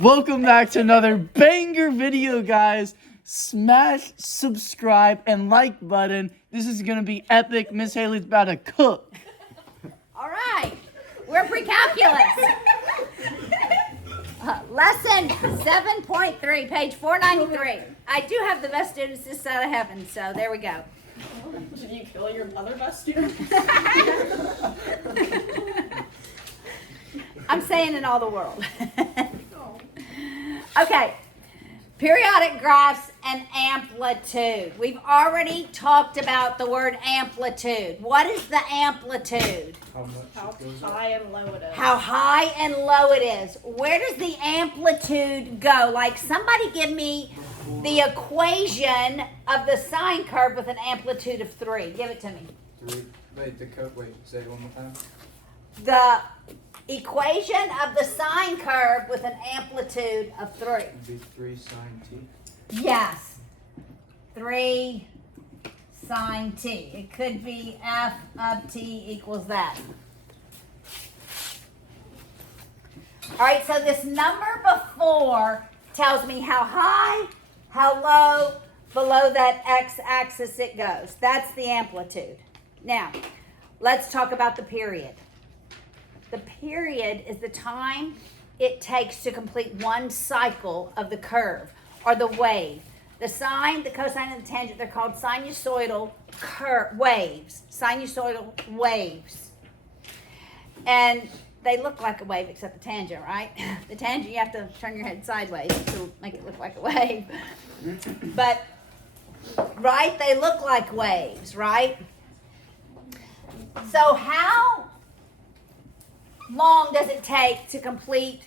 Welcome back to another banger video, guys. Smash subscribe and like button. This is gonna be epic. Miss Haley's about to cook. All right, we're Precalculus. Lesson 7.3, page 493. I do have the best students this side of heaven, so there we go. Did you kill your other best student? I'm saying in all the world. Okay, periodic graphs and amplitude. We've already talked about the word amplitude. What is the amplitude? How high and low it is. How high and low it is. Where does the amplitude go? Like, somebody give me the equation of the sine curve with an amplitude of 3. Give it to me. Say it one more time. The equation of the sine curve with an amplitude of 3. It'd be 3 sine t. Yes. 3 sine t. It could be f of t equals that. All right, so this number before tells me how high, how low, below that x-axis it goes. That's the amplitude. Now, let's talk about the period. The period is the time it takes to complete one cycle of the curve or the wave. The sine, the cosine, and the tangent, they're called sinusoidal waves. Sinusoidal waves. And they look like a wave except the tangent, right? The tangent, you have to turn your head sideways to make it look like a wave. But, right, they look like waves, right? So how long does it take to complete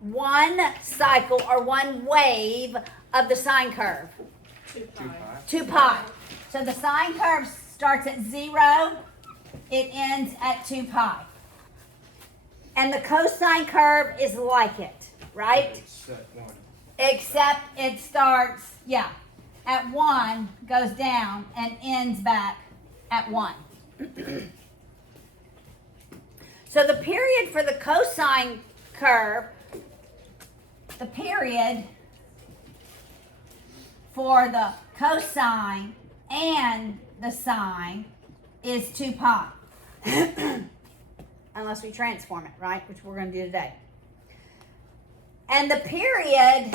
one cycle or one wave of the sine curve? 2 pi. 2 pi. So the sine curve starts at 0, it ends at 2 pi. And the cosine curve is like it, right? It's set 1. Except it starts, at 1, goes down, and ends back at 1. So the period for the cosine curve, the period for the cosine and the sine is 2 pi. Unless we transform it, right? Which we're going to do today. And the period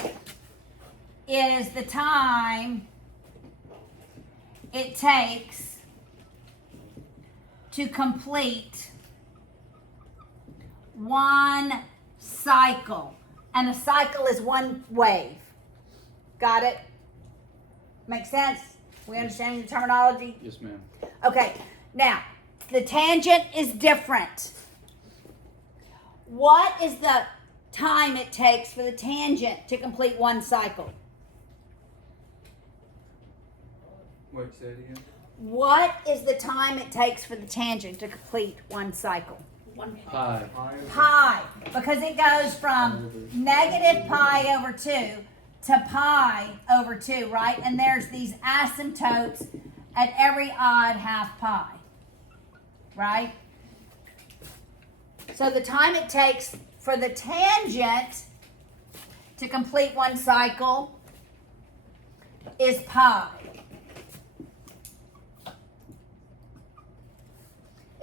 is the time it takes to complete one cycle. And a cycle is one wave. Got it? Make sense? We understand the terminology? Yes, ma'am. Okay. Now, the tangent is different. What is the time it takes for the tangent to complete one cycle? Wait, say it again. What is the time it takes for the tangent to complete one cycle? 1 pi. Pi, because it goes from negative pi over 2 to pi over 2, right? And there's these asymptotes at every odd half pi, right? So the time it takes for the tangent to complete one cycle is pi.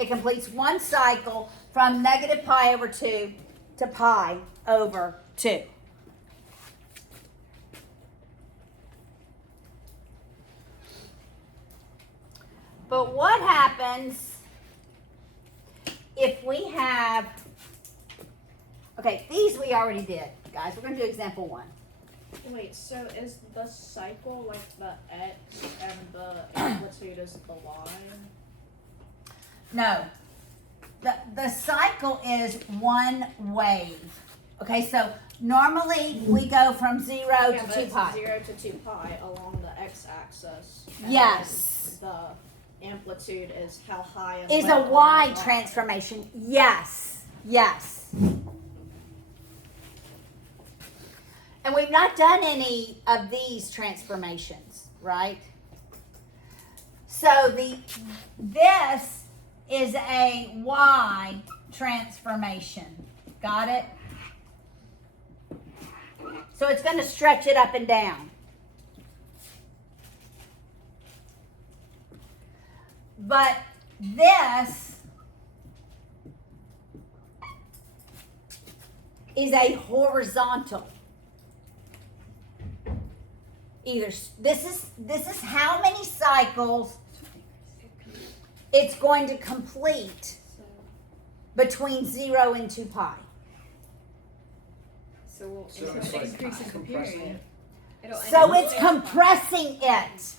It completes one cycle from negative pi over 2 to pi over 2. But what happens if we have, okay, these we already did, guys. We're going to do example 1. Wait, so is the cycle like the x and the amplitude is the y? No. The cycle is one wave. Okay, so normally we go from 0 Yeah, to but 2 it's pi. 0 to 2 pi along the x-axis. And Yes. The amplitude is how high and Is low a Y the transformation. Yes. Yes. And we've not done any of these transformations, right? So this is a Y transformation. Got it? So it's going to stretch it up and down. But this is a horizontal. Either this is how many cycles it's going to complete between 0 and 2 pi. So So it's it's like like increasing the compressing period. it. So it's compressing it.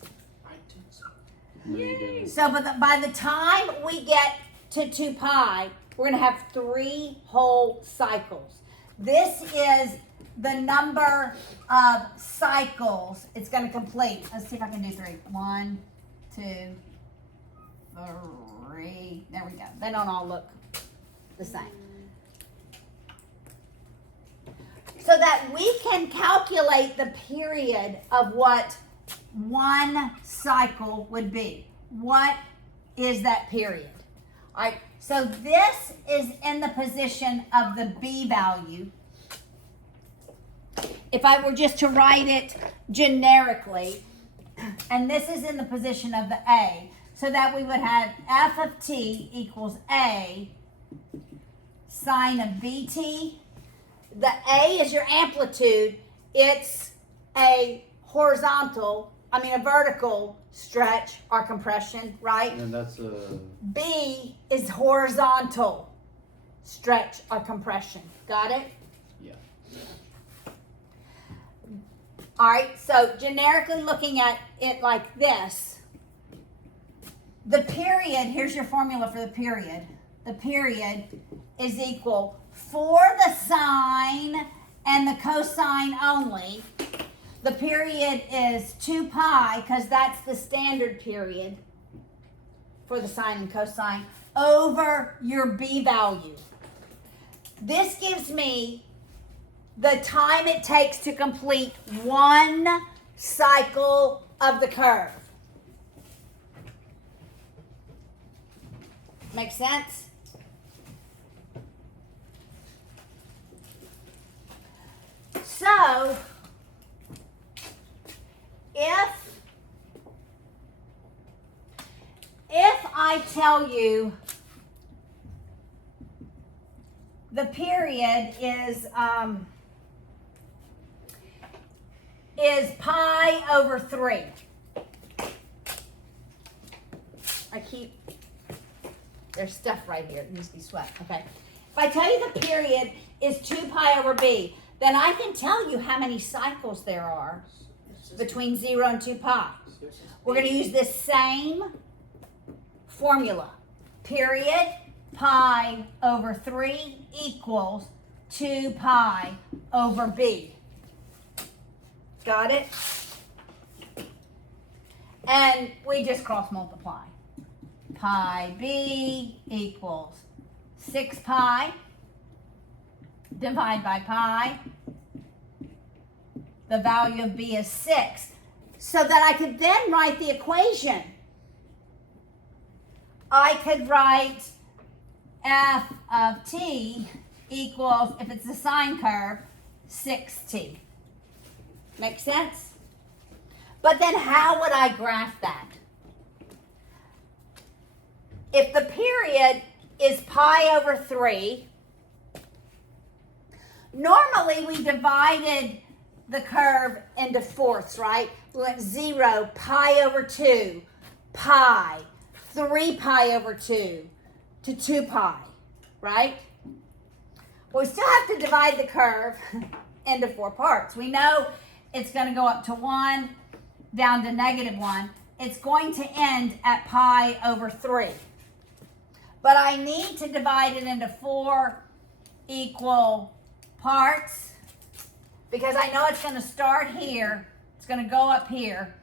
Yay! So by the time we get to 2 pi, we're going to have 3 whole cycles. This is the number of cycles it's going to complete. Let's see if I can do 3. 1, 2, 3. There we go. They don't all look the same. So that we can calculate the period of what one cycle would be. What is that period? All right, so this is in the position of the B value. If I were just to write it generically, and this is in the position of the A, so that we would have f of t equals A sine of bt. The A is your amplitude. It's a vertical stretch or compression, right? And that's a B is horizontal stretch or compression. Got it? yeah. All right, so generically looking at it like this, the period, here's your formula for the period. The period is equal for the sine and the cosine only. The period is 2 pi, because that's the standard period for the sine and cosine, over your B value. This gives me the time it takes to complete one cycle of the curve. Make sense? So, if I tell you the period is pi over 3. There's stuff right here. It needs to be swept. Okay. If I tell you the period is 2 pi over b, then I can tell you how many cycles there are between 0 and 2 pi. We're going to use this same formula. Period pi over 3 equals 2 pi over b. Got it? And we just cross multiply. Pi b equals 6 pi. Divide by pi. The value of b is 6. So that I could then write the equation. I could write f of t equals, if it's a sine curve, 6t. Make sense? But then how would I graph that? If the period is pi over 3, normally we divided the curve into fourths, right? We went 0, pi over 2, pi, 3 pi over 2, to 2 pi, right? But we still have to divide the curve into 4 parts. We know it's going to go up to 1, down to -1. It's going to end at pi over 3. But I need to divide it into 4 equal parts, because I know it's going to start here, it's going to go up here,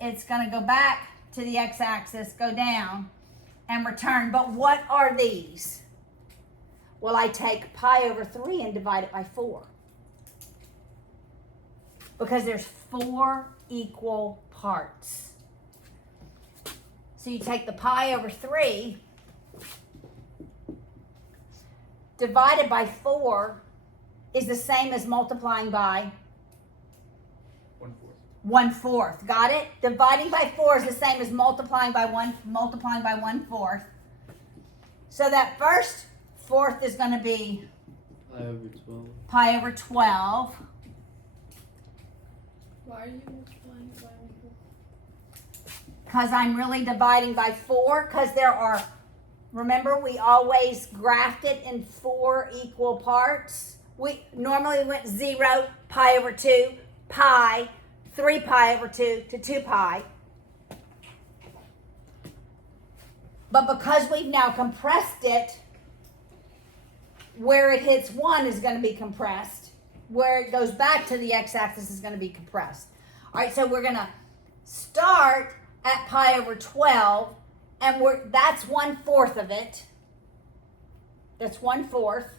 it's going to go back to the x-axis, go down, and return. But what are these? Well, I take pi over 3 and divide it by 4. Because there's 4 equal parts. So you take the pi over 3, divided by 4 is the same as multiplying by 1/4. Got it? Dividing by 4 is the same as multiplying by 1/4. So that first fourth is going to be Pi over 12. pi over 12. Why are you multiplying by 1/4? Because I'm really dividing by 4. Because there are, remember, we always graphed it in 4 equal parts. We normally went 0, pi over 2, pi, 3 pi over 2 to 2 pi. But because we've now compressed it, where it hits 1 is going to be compressed. Where it goes back to the x-axis is going to be compressed. All right, so we're going to start at pi over 12, and that's 1/4 of it. That's 1/4.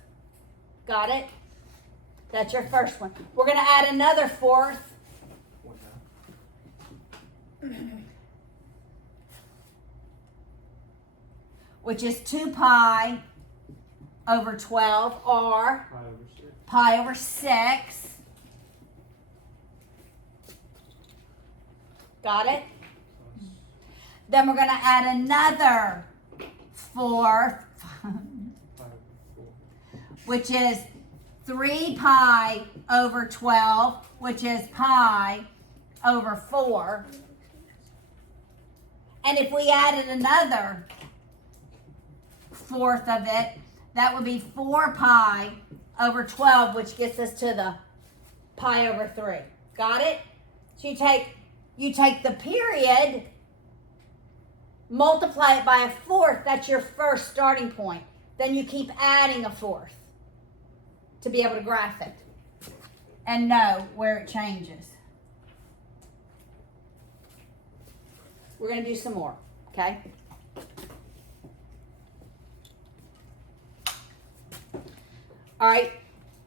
Got it? That's your first one. We're going to add another fourth. What now? Which is 2 pi over 12, or Pi over 6. pi over 6. Got it? Plus Then we're going to add another fourth, pi over 4. which is 3 pi over 12, which is pi over 4. And if we added another fourth of it, that would be 4 pi over 12, which gets us to the pi over 3. Got it? So you take the period, multiply it by a fourth. That's your first starting point. Then you keep adding a fourth to be able to graph it and know where it changes. We're going to do some more, okay? All right,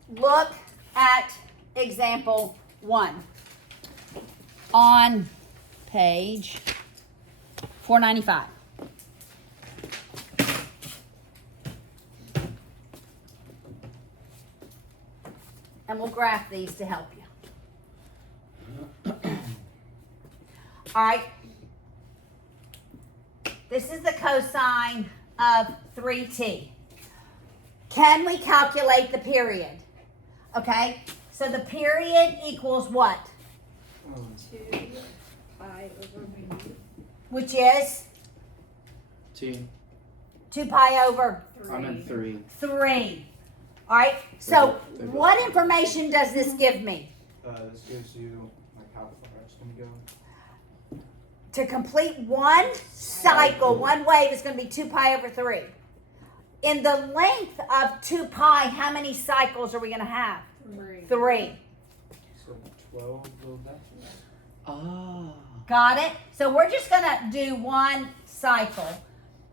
look at example 1 on page 495. And we'll graph these to help you. All right. This is the cosine of 3t. Can we calculate the period? Okay, so the period equals what? 2 pi over b. Which is 2. 2 pi over 3. I'm at 3. 3. All right, so what information does this give me? This gives you like how far it's going to go. To complete one cycle, one wave is going to be 2 pi over 3. In the length of 2 pi, how many cycles are we going to have? 3. 3. So 12 will that. Ah. Got it? So we're just going to do one cycle.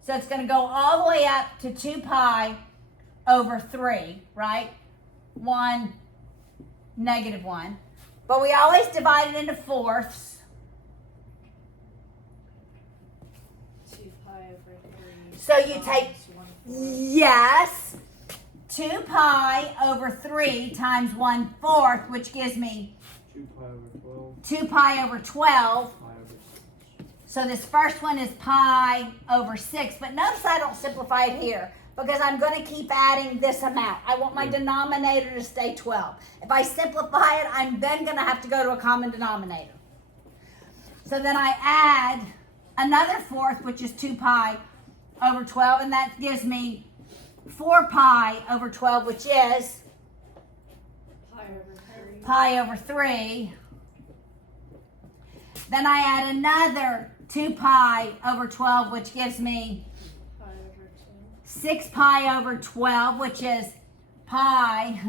So it's going to go all the way up to 2 pi over 3, right? 1, negative 1. But we always divide it into fourths. 2 pi over 3. So you take, times 1/4. yes, 2 pi over 3 times 1/4, which gives me 2 pi over 12. 2 pi over 12. Pi over 6. So this first one is pi over 6. But notice I don't simplify it here because I'm going to keep adding this amount. I want my denominator to stay 12. If I simplify it, I'm then going to have to go to a common denominator. So then I add another fourth, which is 2 pi over 12, and that gives me 4 pi over 12, which is Pi over 3. pi over 3. Then I add another 2 pi over 12, which gives me Pi over 2. 6 pi over 12, which is pi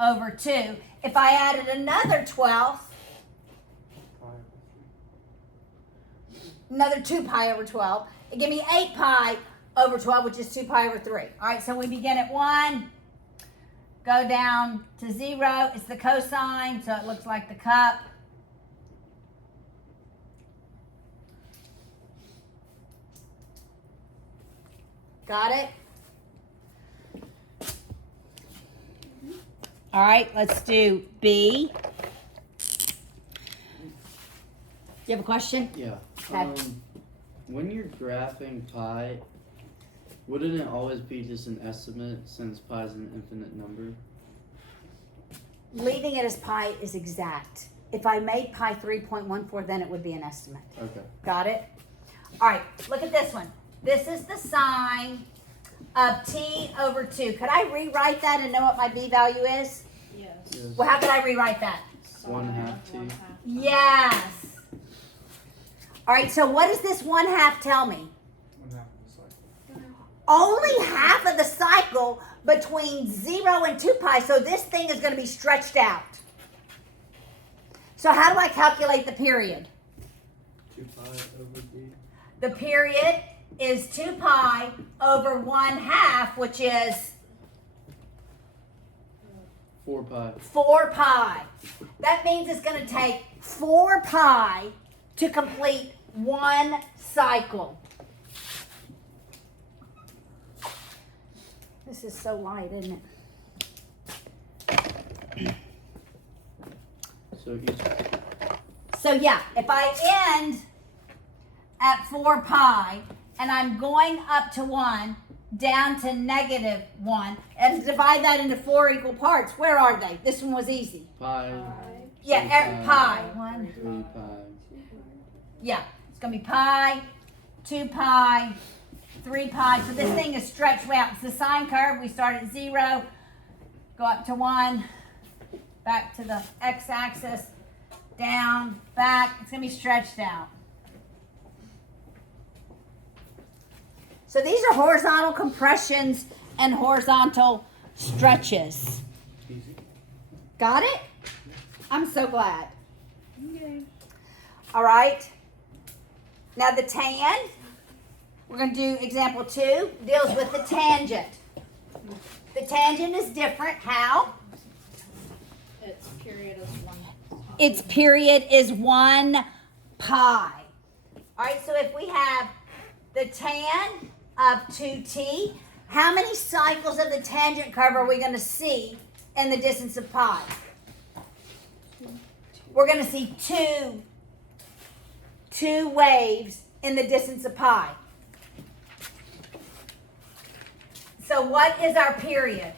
over 2. If I added another 12th, Pi over 3. another 2 pi over 12, it give me 8 pi over 12, which is 2 pi over 3. All right, so we begin at 1, go down to 0. It's the cosine, so it looks like the cup. Got it? All right, let's do B. you have a question? Yeah. Okay. When you're graphing pi, wouldn't it always be just an estimate since pi is an infinite number? Leaving it as pi is exact. If I made pi 3.14, then it would be an estimate. Okay. Got it? All right, look at this one. This is the sine of t over 2. Could I rewrite that and know what my b value is? Yes. Yes. Well, how could I rewrite that? One half T. Yes. All right, so what does this 1/2 tell me? 1/2 of the cycle. Only half of the cycle between 0 and 2 pi, so this thing is going to be stretched out. So how do I calculate the period? 2 pi over d. The period is 2 pi over 1/2, which is 4 pi. 4 pi. That means it's going to take 4 pi to complete one cycle. This is so light, isn't it? So each. So yeah, if I end at 4 pi and I'm going up to 1, down to -1, and divide that into 4 equal parts, where are they? This one was easy. Pi. Yeah, 2 pi. 1, 3 pi. yeah, it's going to be pi, 2 pi, 3 pi. So this thing is stretched way out. It's the sine curve. We start at 0, go up to 1, back to the x-axis, down, back. It's going to be stretched out. So these are horizontal compressions and horizontal stretches. Easy. Got it? I'm so glad. Okay. All right. Now the tan, we're going to do example 2, deals with the tangent. The tangent is different. How? Its period is 1 pi. Its period is 1 pi. All right, so if we have the tan of 2t, how many cycles of the tangent curve are we going to see in the distance of pi? We're going to see two waves in the distance of pi. So what is our period?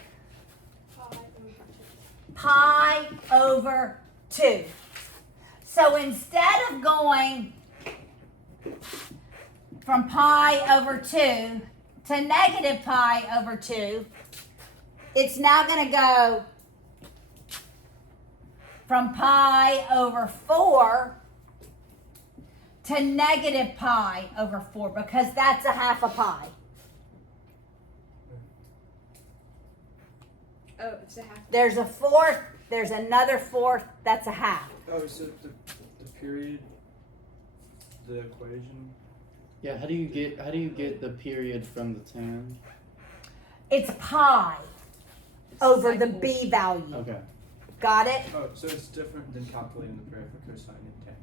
Pi over 2. So instead of going from pi over 2 to negative pi over 2, it's now going to go from pi over 4 to negative pi over 4, because that's a half a pi. Oh, it's a half. There's a fourth, there's another fourth, that's a half. Oh, so the period, the equation. Yeah. How do you get the period from the tan? It's pi over the b value. Okay. Got it? Oh, so it's different than calculating the period for cosine and tan.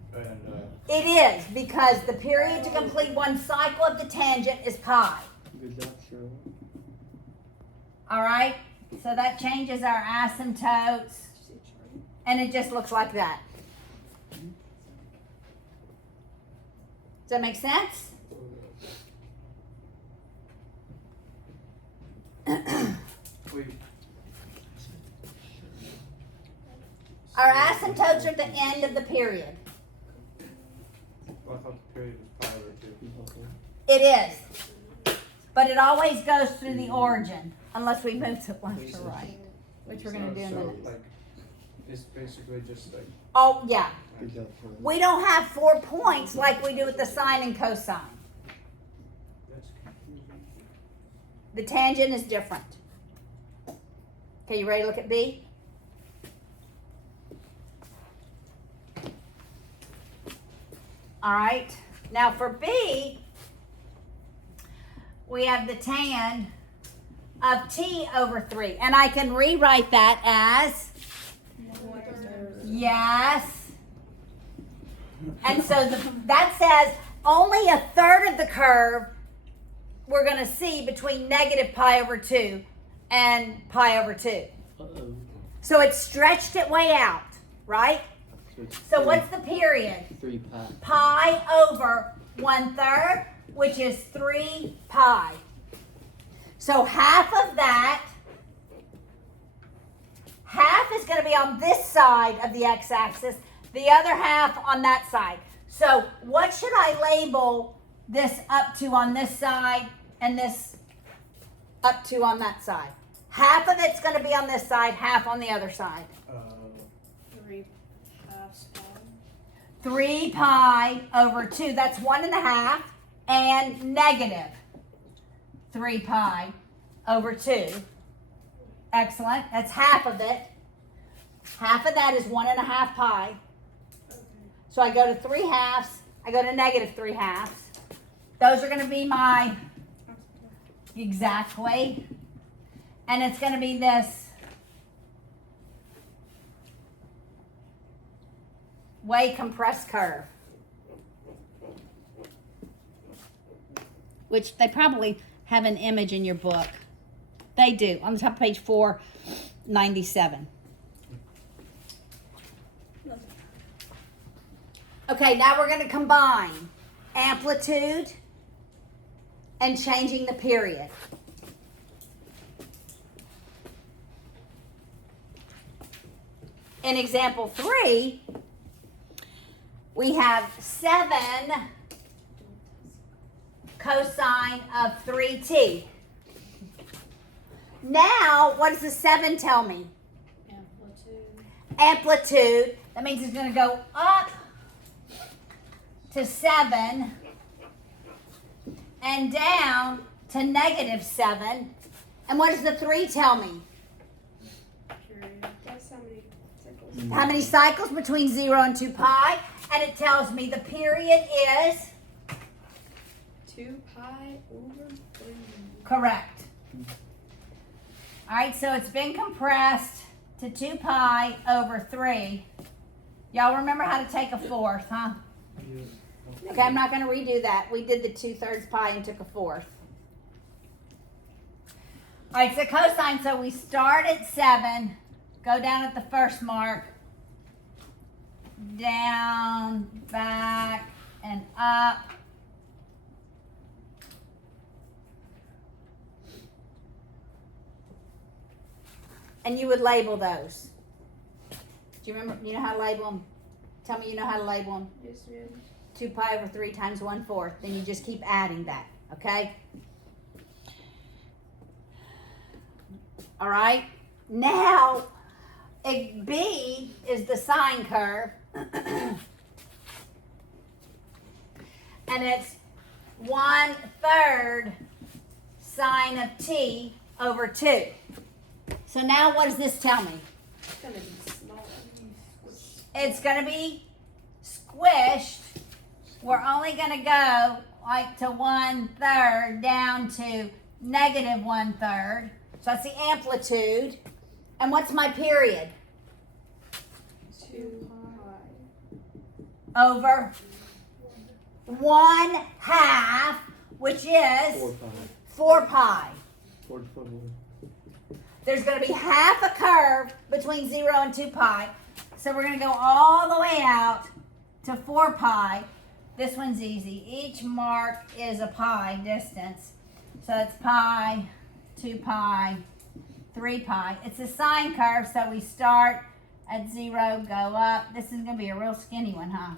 It is, because the period to complete one cycle of the tangent is pi. Good job, Sherlock. All right? So that changes our asymptotes, and it just looks like that. Does that make sense? Wait, Our asymptotes are at the end of the period. well, I thought the period was pi over 2. It is. But it always goes through the origin, unless we move to left or right, which we're going to do in a So, minute. like, it's basically just like. Oh, yeah. Good job, Sherlock. We don't have 4 points like we do with the sine and cosine. That's confusing. The tangent is different. Okay, you ready to look at B? All right. Now for B, we have the tan of t over 3. And I can rewrite that as, yes. And so that says only a third of the curve we're going to see between negative pi over 2 and pi over 2. Uh-oh. So it stretched it way out, right? So So what's the period? 3 pi. Pi over 1/3, which is 3 pi. So half of that, half is going to be on this side of the x-axis, the other half on that side. So what should I label this up to on this side and this up to on that side? Half of it's going to be on this side, half on the other side. 3 halves pi. 3 pi over 2, that's 1.5, and negative 3 pi over 2. Excellent, that's half of it. Half of that is 1.5 pi. So I go to 3 halves, I go to negative 3 halves. Those are going to be my, exactly. And it's going to be this way compressed curve, which they probably have an image in your book. They do, on the top of page 497. Okay, now we're going to combine amplitude and changing the period. In example 3, we have 7 cosine of 3t. Now, what does the 7 tell me? Amplitude. That means it's going to go up to 7 and down to negative 7. And what does the 3 tell me? That's how many cycles. How many cycles between 0 and 2 pi? And it tells me the period is 2 pi over 3. correct. All right, so it's been compressed to 2 pi over 3. Y'all remember how to take a fourth, huh? Okay, I'm not going to redo that. We did the 2/3 pi and took a fourth. All right, so cosine, so we start at 7, go down at the first mark, down, back, and up. And you would label those. Do you remember, you know how to label them? Tell me you know how to label them. Yes, ma'am. 2 pi over 3 times 1/4. Then you just keep adding that, okay? All right. Now, B is the sine curve. And it's 1/3 sine of t over 2. So now what does this tell me? It's going to be smaller. It's going to be squished. We're only going to go like to 1/3 down to negative 1/3. So that's the amplitude. And what's my period? 2 pi. Over 1/2, which is 4 pi. 4 pi. 4 foot. There's going to be half a curve between 0 and 2 pi. So we're going to go all the way out to 4 pi. This one's easy. Each mark is a pi distance. So it's pi, 2 pi, 3 pi. It's a sine curve, so we start at 0, go up. This is going to be a real skinny one, huh?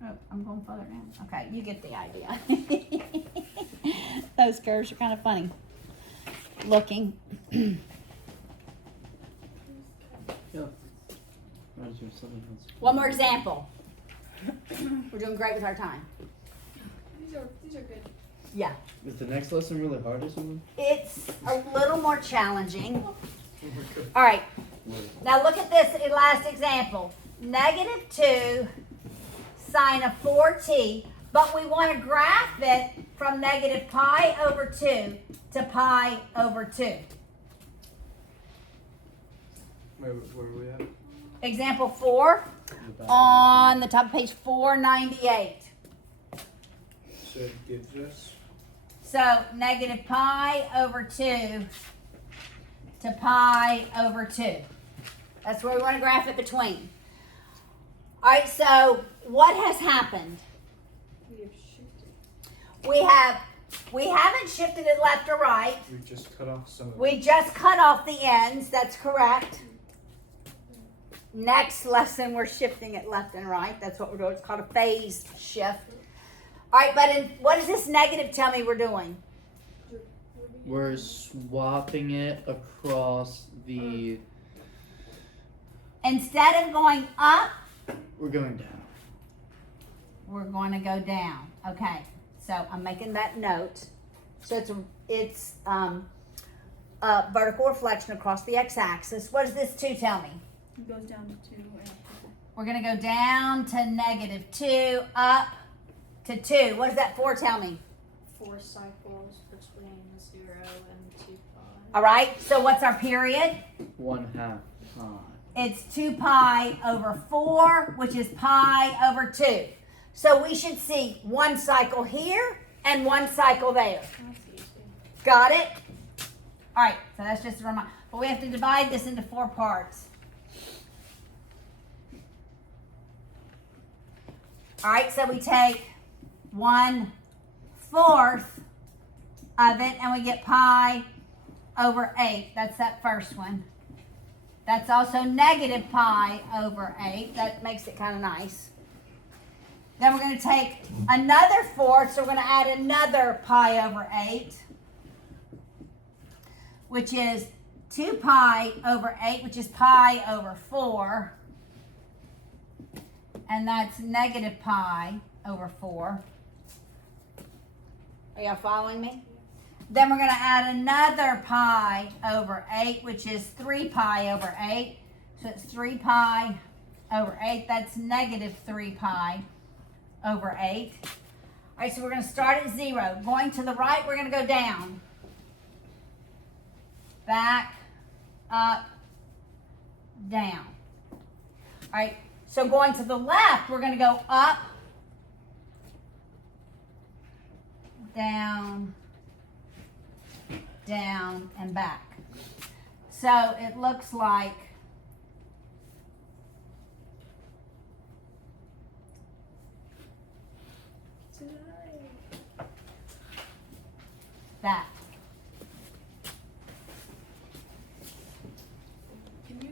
Oh, I'm going further down. Okay, you get the idea. Those curves are kind of funny looking. Yeah. How's your southern house? One more example. We're doing great with our time. These are good. Yeah. Is the next lesson really hard or something? It's a little more challenging. All right. Now look at this last example. Negative 2 sine of 4t, but we want to graph it from negative pi over 2 to pi over 2. Where were we at? Example 4 on the top of page 498. So it gives us So negative pi over 2 to pi over 2. That's where we want to graph it between. All right, so what has happened? We have shifted. We haven't shifted it left or right. We just cut off some of it. We just cut off the ends. That's correct. Next lesson, we're shifting it left and right. That's what we're doing. It's called a phased shift. All right, but what does this negative tell me we're doing? We're swapping it across the. Instead of going up, We're going down. we're going to go down. Okay, so I'm making that note. So it's a vertical reflection across the x-axis. What does this 2 tell me? It goes down to 2. We're going to go down to negative 2, up to 2. What does that 4 tell me? 4 cycles between 0 and 2 pi. All right, so what's our period? 1/2 pi. It's 2 pi over 4, which is pi over 2. So we should see 1 cycle here and 1 cycle there. That's easy. Got it? All right, so that's just a reminder. But we have to divide this into 4 parts. All right, so we take 1/4 of it and we get pi over 8. That's that first one. That's also negative pi over 8. That makes it kind of nice. Then we're going to take another 4th, so we're going to add another pi over 8, which is 2 pi over 8, which is pi over 4. And that's negative pi over 4. Are y'all following me? Then we're going to add another pi over 8, which is 3 pi over 8. So it's 3 pi over 8. That's negative 3 pi over 8. All right, so we're going to start at 0. Going to the right, we're going to go down. Back, up, down. All right, so going to the left, we're going to go up, down, down, and back. So it looks like that.